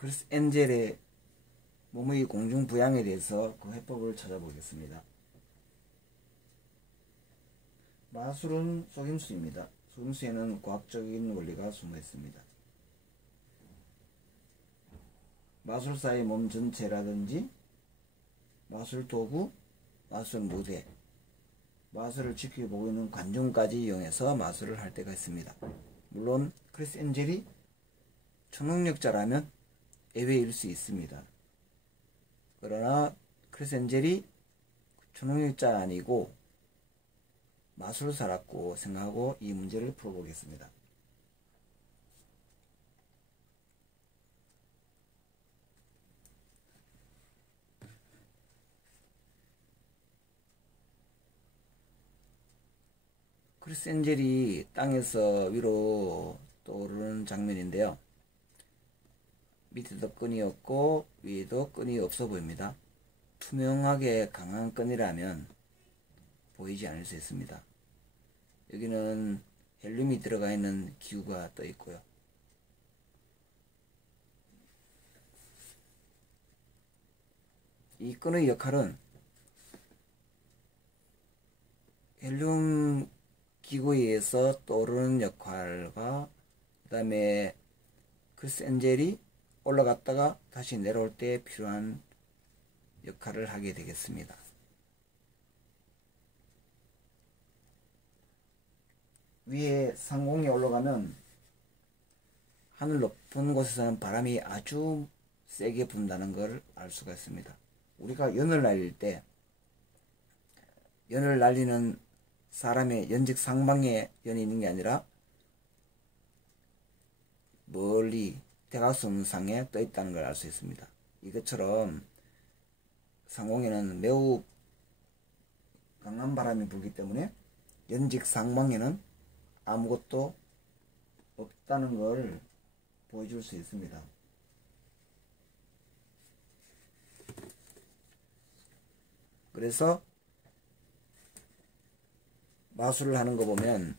크리스 엔젤의 몸의 공중 부양에 대해서 그 해법을 찾아보겠습니다. 마술은 속임수입니다. 속임수에는 과학적인 원리가 숨어 있습니다. 마술사의 몸 전체라든지 마술 도구, 마술 무대, 마술을 지켜보고 있는 관중까지 이용해서 마술을 할 때가 있습니다. 물론 크리스 엔젤이 초능력자라면 예외일 수 있습니다. 그러나 크리스 엔젤이 초능력자 아니고 마술사라고 생각하고 이 문제를 풀어보겠습니다. 크리스 엔젤이 땅에서 위로 떠오르는 장면인데요. 밑에도 끈이 없고 위에도 끈이 없어 보입니다. 투명하게 강한 끈이라면 보이지 않을 수 있습니다. 여기는 헬륨이 들어가 있는 기구가 떠 있고요. 이 끈의 역할은 헬륨 기구에 의해서 떠오르는 역할과 그 다음에 크리스 엔젤이 올라갔다가 다시 내려올 때 필요한 역할을 하게 되겠습니다. 위에 상공에 올라가면 하늘 높은 곳에서는 바람이 아주 세게 분다는 걸 알 수가 있습니다. 우리가 연을 날릴 때 연을 날리는 사람의 연직 상방에 연이 있는 게 아니라 멀리 대각선상에 떠 있다는 걸 알 수 있습니다. 이것처럼 상공에는 매우 강한 바람이 불기 때문에 연직 상방에는 아무것도 없다는 걸 보여줄 수 있습니다. 그래서 마술을 하는 거 보면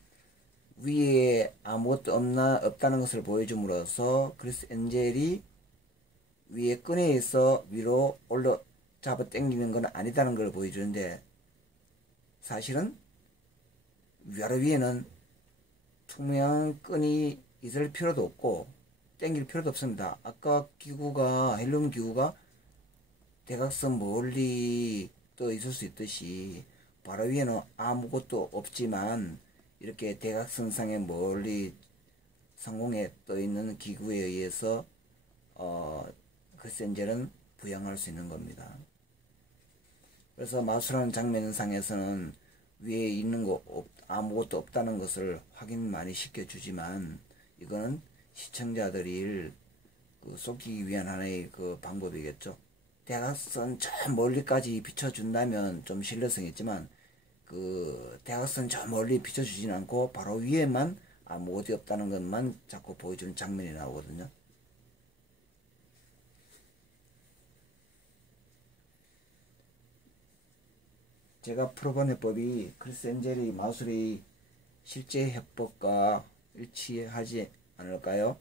위에 아무것도 없나 없다는 것을 보여줌으로써 그리스 엔젤이 위에 끈에 있어 위로 올려 잡아 당기는 건 아니다는 걸 보여주는데 사실은 위아래 위에는 투명한 끈이 있을 필요도 없고 땡길 필요도 없습니다. 아까 기구가 헬륨 기구가 대각선 멀리 떠 있을 수 있듯이 바로 위에는 아무것도 없지만 이렇게 대각선상에 멀리 상공에 떠 있는 기구에 의해서 어, 그 센젤은 부양할 수 있는 겁니다. 그래서 마술하는 장면상에서는 위에 있는 거 없, 아무것도 없다는 것을 확인 많이 시켜주지만 이거는 시청자들이 그 속이기 위한 하나의 그 방법이겠죠. 대각선 저 멀리까지 비춰준다면 좀 신뢰성이 있지만 그 대각선 저 멀리 비춰주진 않고 바로 위에만 아무것도 없다는 것만 자꾸 보여주는 장면이 나오거든요. 제가 풀어본 해법이 크리스 엔젤이 마술이 실제 해법과 일치하지 않을까요?